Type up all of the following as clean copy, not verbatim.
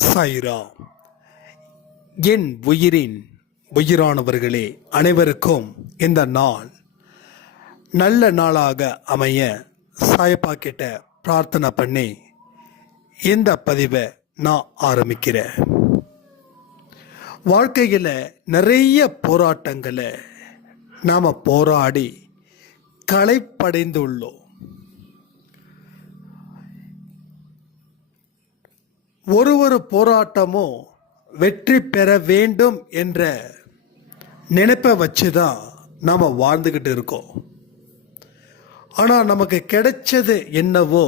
சாய்ராம். என் உயிரின் உயிரானவர்களே, அனைவருக்கும் இந்த நாள் நல்ல நாளாக அமைய சாயப்பா கிட்ட பிரார்த்தனை பண்ணி இந்த பதிவை நான் ஆரம்பிக்கிறேன். வாழ்க்கையில் நிறைய போராட்டங்களை நாம் போராடி களைப்படைந்துள்ளோம். ஒரு போராட்டமும் வெற்றி பெற வேண்டும் என்ற நினைப்பை வச்சு தான் நாம் வாழ்ந்துக்கிட்டு இருக்கோம். ஆனால் நமக்கு கிடைச்சது என்னவோ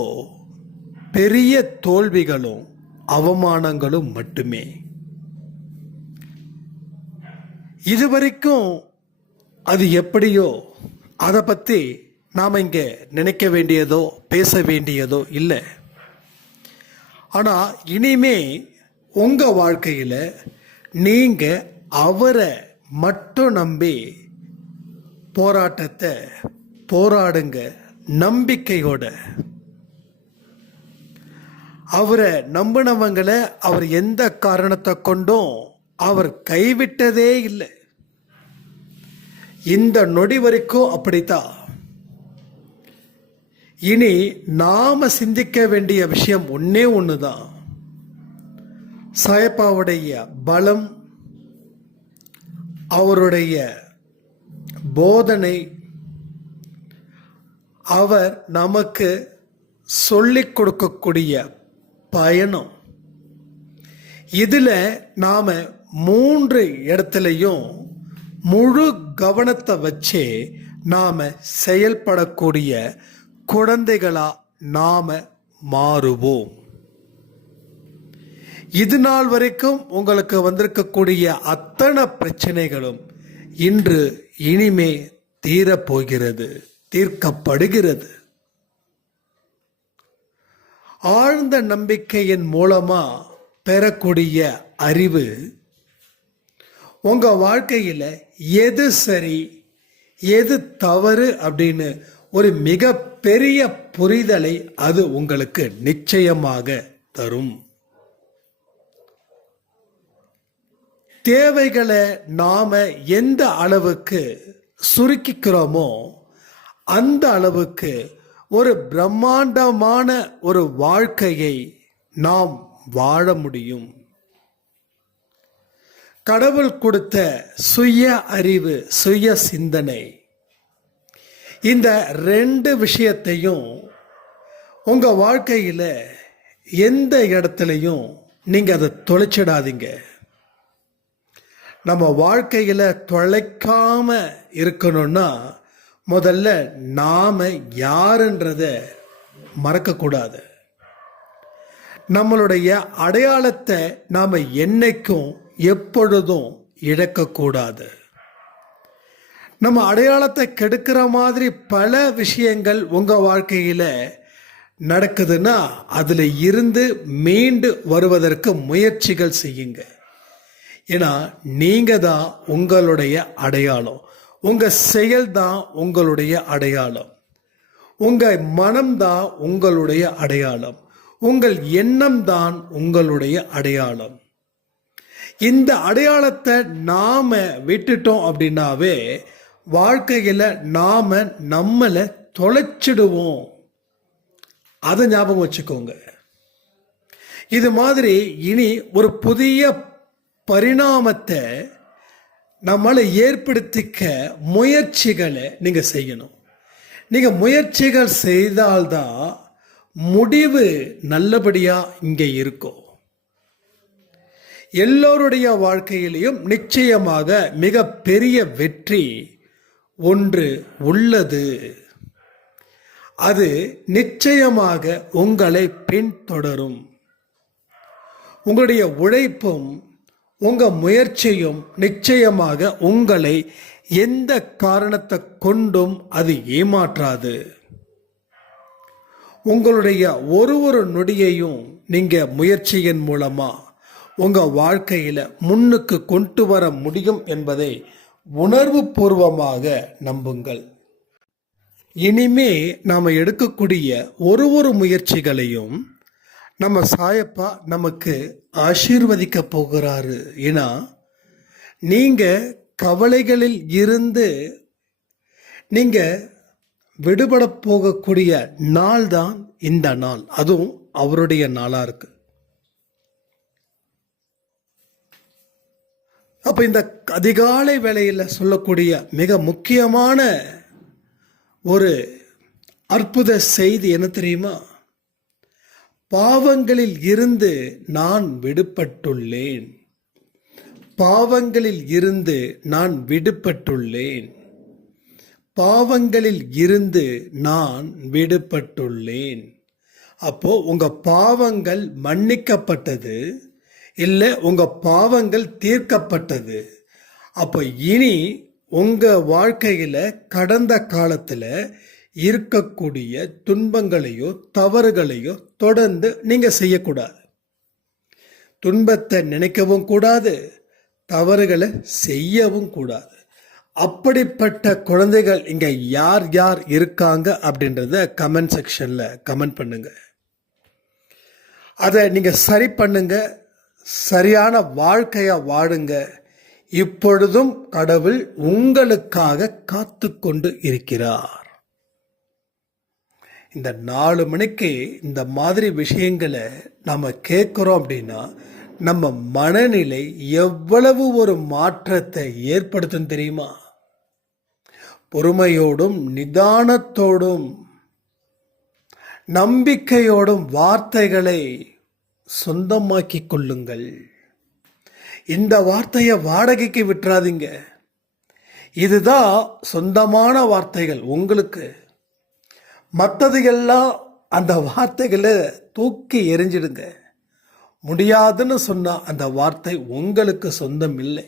பெரிய தோல்விகளும் அவமானங்களும் மட்டுமே. இதுவரைக்கும் அது எப்படியோ அதை பற்றி நாம் இங்கே நினைக்க வேண்டியதோ பேச வேண்டியதோ இல்லை. ஆனால் இனிமே உங்கள் வாழ்க்கையில் நீங்கள் அவரை மட்டும் நம்பி போராட்டத்தை போராடுங்க. நம்பிக்கையோட அவரை நம்பினவங்களை அவர் எந்த காரணத்தை கொண்டும் அவர் கைவிட்டதே இல்லை. இந்த நொடி வரைக்கும் அப்படித்தான். இனி நாம சிந்திக்க வேண்டிய விஷயம் ஒன்னே ஒண்ணுதான். சாயப்பாவுடைய பலம், அவருடைய போதனை, அவர் நமக்கு சொல்லிக் கொடுக்கக்கூடிய பயணம், இதுல நாம 3 இடத்துலையும் முழு கவனத்தை வச்சு நாம செயல்படக்கூடிய குழந்தைகளா நாம மாறுவோம். இது நாள் வரைக்கும் உங்களுக்கு வந்திருக்கக்கூடிய அத்தனை பிரச்சனைகளும் இன்று இனிமே தீரப்போகிறது, தீர்க்கப்படுகிறது. ஆழ்ந்த நம்பிக்கையின் மூலமா பெறக்கூடிய அறிவு உங்க வாழ்க்கையில எது சரி எது தவறு அப்படின்னு ஒரு மிக பெரிய புரிதலை அது உங்களுக்கு நிச்சயமாக தரும். தேவைகளை நாம எந்த அளவுக்கு சுருக்கிக்கிறோமோ அந்த அளவுக்கு ஒரு பிரம்மாண்டமான ஒரு வாழ்க்கையை நாம் வாழ முடியும். கடவுள் கொடுத்த சுய அறிவு, சுய சிந்தனை, இந்த 2 விஷயத்தையும் உங்க வாழ்க்கையில எந்த இடத்துலையும் நீங்க அதை தொலைச்சிடாதீங்க. நம்ம வாழ்க்கையில தொலைக்காம இருக்கணும்னா முதல்ல நாம யாருன்றத மறக்கக்கூடாது. நம்மளுடைய அடையாளத்தை நாம என்னைக்கும் எப்பொழுதும் இழக்கக்கூடாது. நம்ம அடையாளத்தை கெடுக்கிற மாதிரி பல விஷயங்கள் உங்க வாழ்க்கையில நடக்குதுன்னா அதுல இருந்து மீண்டு வருவதற்கு முயற்சிகள் செய்யுங்க. ஏன்னா நீங்க தான் உங்களுடைய அடையாளம், உங்க செயல் தான் உங்களுடைய அடையாளம், உங்க மனம்தான் உங்களுடைய அடையாளம், உங்கள் எண்ணம் தான் உங்களுடைய அடையாளம். இந்த அடையாளத்தை நாம விட்டுட்டோம் அப்படின்னாவே வாழ்க்கையில நாம நம்மளை தொலைச்சிடுவோம். அதை ஞாபகம் வச்சுக்கோங்க. இது மாதிரி இனி ஒரு புதிய பரிணாமத்தை நம்மளை ஏற்படுத்திக்க முயற்சிகளை நீங்க செய்யணும். நீங்க முயற்சிகள் செய்தால்தான் முடிவு நல்லபடியா இங்க இருக்கும். எல்லோருடைய வாழ்க்கையிலையும் நிச்சயமாக மிக பெரிய வெற்றி ஒன்று உள்ளது. அது நிச்சயமாக உங்களை பின்தொடரும். உங்களுடைய உழைப்பும் உங்க முயற்சியும் நிச்சயமாக உங்களை எந்த காரணத்தை கொண்டும் அது ஏமாற்றாது. உங்களுடைய ஒரு நொடியையும் நீங்க முயற்சியின் மூலமா உங்க வாழ்க்கையில முன்னுக்கு கொண்டு வர முடியும் என்பதை உணர்வு பூர்வமாக நம்புங்கள். இனிமே நாம எடுக்கக்கூடிய ஒரு முயற்சிகளையும் நம்ம சாயப்பா நமக்கு ஆசீர்வதிக்க போகிறாரு. ஏன்னா நீங்க கவலைகளில் இருந்து நீங்க விடுபட போகக்கூடிய நாள் தான் இந்த நாள். அதுவும் அவருடைய நாளா இருக்கு. அப்ப இந்த அதிகாலை வேளையில் சொல்லக்கூடிய மிக முக்கியமான ஒரு அற்புத செய்தி என்ன தெரியுமா? பாவங்களில் இருந்து நான் விடுபட்டுள்ளேன். பாவங்களில் இருந்து நான் விடுபட்டுள்ளேன். பாவங்களில் இருந்து நான் விடுபட்டுள்ளேன். அப்போ உங்க பாவங்கள் மன்னிக்கப்பட்டது, இல்லை உங்க பாவங்கள் தீர்க்கப்பட்டது. அப்போ இனி உங்க வாழ்க்கையில கடந்த காலத்துல இருக்கக்கூடிய துன்பங்களையோ தவறுகளையோ தொடர்ந்து நீங்க செய்யக்கூடாது. துன்பத்தை நினைக்கவும் கூடாது, தவறுகளை செய்யவும் கூடாது. அப்படிப்பட்ட குழந்தைகள் இங்க யார் யார் இருக்காங்க அப்படின்றத கமெண்ட் செக்ஷன்ல கமெண்ட் பண்ணுங்க. அதை நீங்க சரி பண்ணுங்க, சரியான வாழ்க்கையா வாழுங்க. இப்பொழுதும் கடவுள் உங்களுக்காக காத்து கொண்டு இருக்கிறார். இந்த 4 மணிக்கு இந்த மாதிரி விஷயங்களை நாம கேட்கிறோம் அப்படின்னா நம்ம மனநிலை எவ்வளவு ஒரு மாற்றத்தை ஏற்படுத்தும் தெரியுமா? பொறுமையோடும் நிதானத்தோடும் நம்பிக்கையோடும் வார்த்தைகளை சொந்தமாக்கிக் கொள்ளுங்கள். இந்த வார்த்தையை வாடகைக்கு விட்டுறாதீங்க. இதுதான் சொந்தமான வார்த்தைகள் உங்களுக்கு. மற்றது எல்லாம் அந்த வார்த்தைகளை தூக்கி எறிஞ்சிடுங்க. முடியாதுன்னு சொன்னா அந்த வார்த்தை உங்களுக்கு சொந்தம் இல்லை.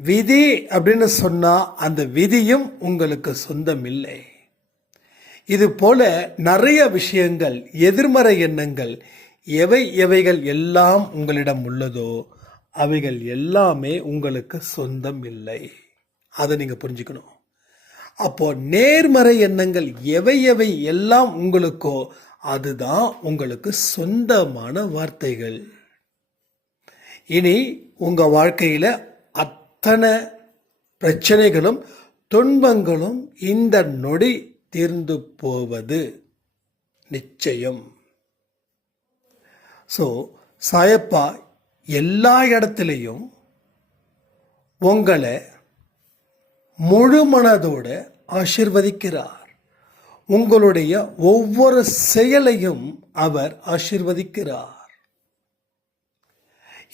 விதி அப்படின்னு சொன்னா அந்த விதியும் உங்களுக்கு சொந்தம் இல்லை. இது போல நிறைய விஷயங்கள், எதிர்மறை எண்ணங்கள் எவைகள் எல்லாம் உங்களிடம் உள்ளதோ அவைகள் எல்லாமே உங்களுக்கு சொந்தம் இல்லை. அதை நீங்க புரிஞ்சுக்கணும். அப்போ நேர்மறை எண்ணங்கள் எவை எல்லாம் உங்களுக்கோ அதுதான் உங்களுக்கு சொந்தமான வார்த்தைகள். இனி உங்க வாழ்க்கையில அத்தனை பிரச்சனைகளும் துன்பங்களும் இந்த நொடி தீர்ந்து போவது நிச்சயம். ஸோ சாயப்பா எல்லா இடத்துலையும் உங்களை முழு மனதோட ஆசீர்வதிக்கிறார். உங்களுடைய ஒவ்வொரு செயலையும் அவர் ஆசீர்வதிக்கிறார்.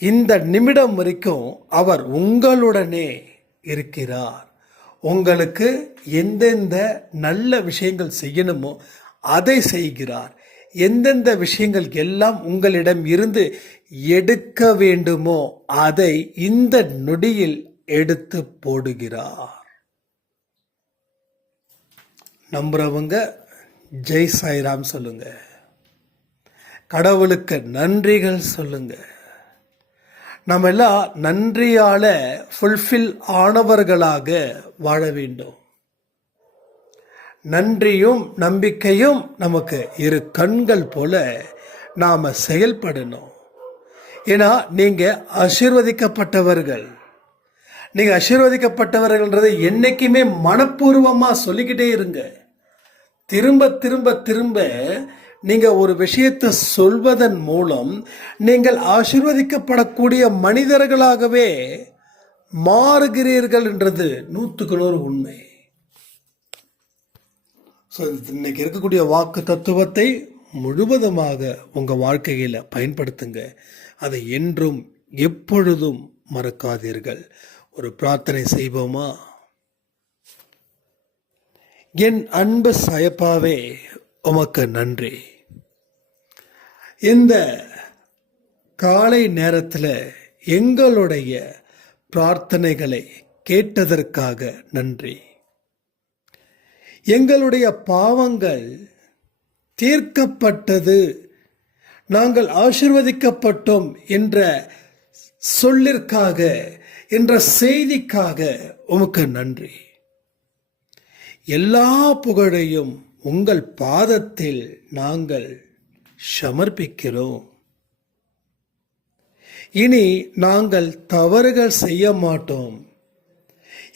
இந்த நிமிடம் வரைக்கும் அவர் உங்களுடனே இருக்கிறார். உங்களுக்கு எந்தெந்த நல்ல விஷயங்கள் செய்யணுமோ அதை செய்கிறார். எந்தெந்த விஷயங்கள் எல்லாம் உங்களிடம் இருந்து எடுக்க வேண்டுமோ அதை இந்த நொடியில் எடுத்து போடுகிறார். நம்புறவங்க ஜெய் சாய்ராம் சொல்லுங்க. கடவுளுக்கு நன்றிகள் சொல்லுங்க. நம்ம எல்லாம் நன்றியால ஃபுல்ஃபில் ஆனவர்களாக வாழ வேண்டும். நன்றியும் நம்பிக்கையும் நமக்கு இரு கண்கள் போல நாம செயல்படணும். ஏன்னா நீங்க ஆசீர்வதிக்கப்பட்டவர்கள். நீங்க ஆசீர்வதிக்கப்பட்டவர்கள்ன்றதை என்னைக்குமே மனப்பூர்வமா சொல்லிக்கிட்டே இருங்க. திரும்ப திரும்ப திரும்ப நீங்க ஒரு விஷயத்தை சொல்வதன் மூலம் நீங்கள் ஆசீர்வதிக்கப்படக்கூடிய மனிதர்களாகவே மாறுகிறீர்கள் என்றது 100% உண்மை. இன்னைக்கு இருக்கக்கூடிய வாக்கு தத்துவத்தை முழுவதுமாக உங்க வாழ்க்கையில பயன்படுத்துங்க. அதை என்றும் எப்பொழுதும் மறக்காதீர்கள். ஒரு பிரார்த்தனை செய்வோமா? என் அன்பு சாயப்பாவே, உமக்கு நன்றி. இந்த காலை நேரத்தில் எங்களுடைய பிரார்த்தனைகளை கேட்டதற்காக நன்றி. எங்களுடைய பாவங்கள் தீர்க்கப்பட்டது, நாங்கள் ஆசீர்வதிக்கப்பட்டோம் என்ற சொல்லிற்காக, என்ற செய்திக்காக உமக்கு நன்றி. எல்லா புகழையும் உங்கள் பாதத்தில் நாங்கள் சமர்ப்பிக்கிறோம். இனி நாங்கள் தவறுகள் செய்ய மாட்டோம்.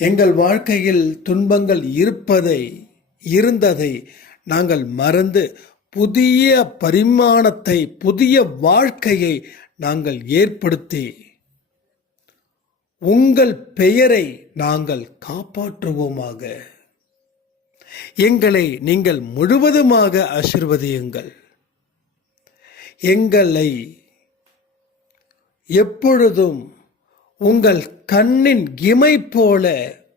எங்கள் வாழ்க்கையில் துன்பங்கள் இருந்ததை நாங்கள் மறந்து புதிய பரிமாணத்தை, புதிய வாழ்க்கையை நாங்கள் ஏற்படுத்தி உங்கள் பெயரை நாங்கள் காப்பாற்றுவோமாக. எங்களை நீங்கள் முழுவதுமாக ஆசீர்வதியுங்கள். எங்களை எப்பொழுதும் உங்கள் கண்ணின் இமை போல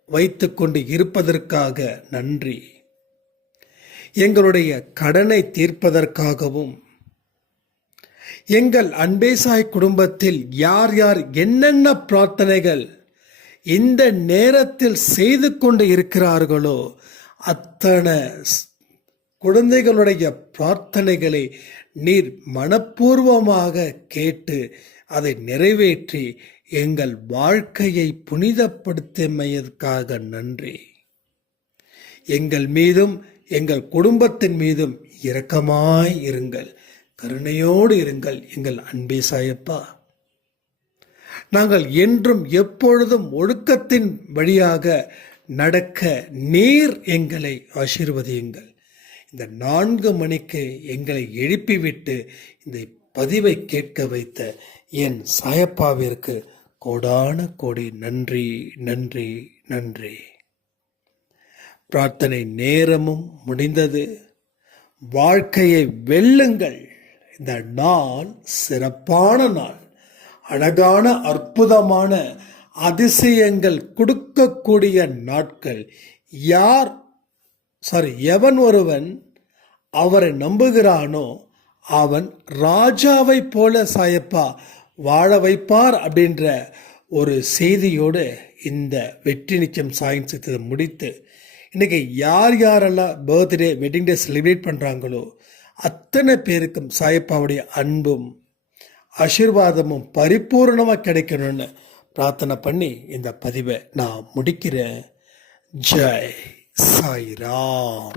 வைத்துக்கொண்டு இருப்பதற்காக நன்றி. எங்களுடைய கடனை தீர்ப்பதற்காகவும், எங்கள் அன்பே சாய் குடும்பத்தில் யார் யார் என்னென்ன பிரார்த்தனைகள் இந்த நேரத்தில் செய்து கொண்டு இருக்கிறார்களோ அத்தனை குழந்தைகளுடைய பிரார்த்தனைகளை நீர் மனப்பூர்வமாக கேட்டு அதை நிறைவேற்றி எங்கள் வாழ்க்கையை புனிதப்படுத்தியமையதற்காக நன்றி. எங்கள் மீதும் எங்கள் குடும்பத்தின் மீதும் இரக்கமாய் இருங்கள், கருணையோடு இருங்கள் எங்கள் அன்பே சாயப்பா. நாங்கள் என்றும் எப்பொழுதும் ஒழுக்கத்தின் வழியாக நடக்க நீர் எங்களை ஆசீர்வதியுங்கள். இந்த 4 மணிக்கு எங்களை எழுப்பிவிட்டு இந்த பதிவை கேட்க வைத்த என் சாயப்பாவிற்கு கோடான கோடி நன்றி, நன்றி, நன்றி. பிரார்த்தனை நேரமும் முடிந்தது. வாழ்க்கையை வெல்லுங்கள். இந்த நாள் சிறப்பான நாள், அழகான அற்புதமான அதிசயங்கள் கொடுக்கக்கூடிய நாட்கள். எவன் ஒருவன் அவரை நம்புகிறானோ அவன் ராஜாவை போல சாயப்பா வாழ வைப்பார் அப்படின்ற ஒரு செய்தியோடு இந்த வெற்றி நிச்சயம் சாயின் சித்தத்தை முடித்து, இன்றைக்கி யாரெல்லாம் பர்த்டே, வெட்டிங் டே செலிப்ரேட் பண்ணுறாங்களோ அத்தனை பேருக்கும் சாயப்பாவுடைய அன்பும் ஆசீர்வாதமும் பரிபூர்ணமாக கிடைக்கணும்னு பிரார்த்தனை பண்ணி இந்த பதிவை நான் முடிக்கிறேன். ஜெய் சாய்ராம்.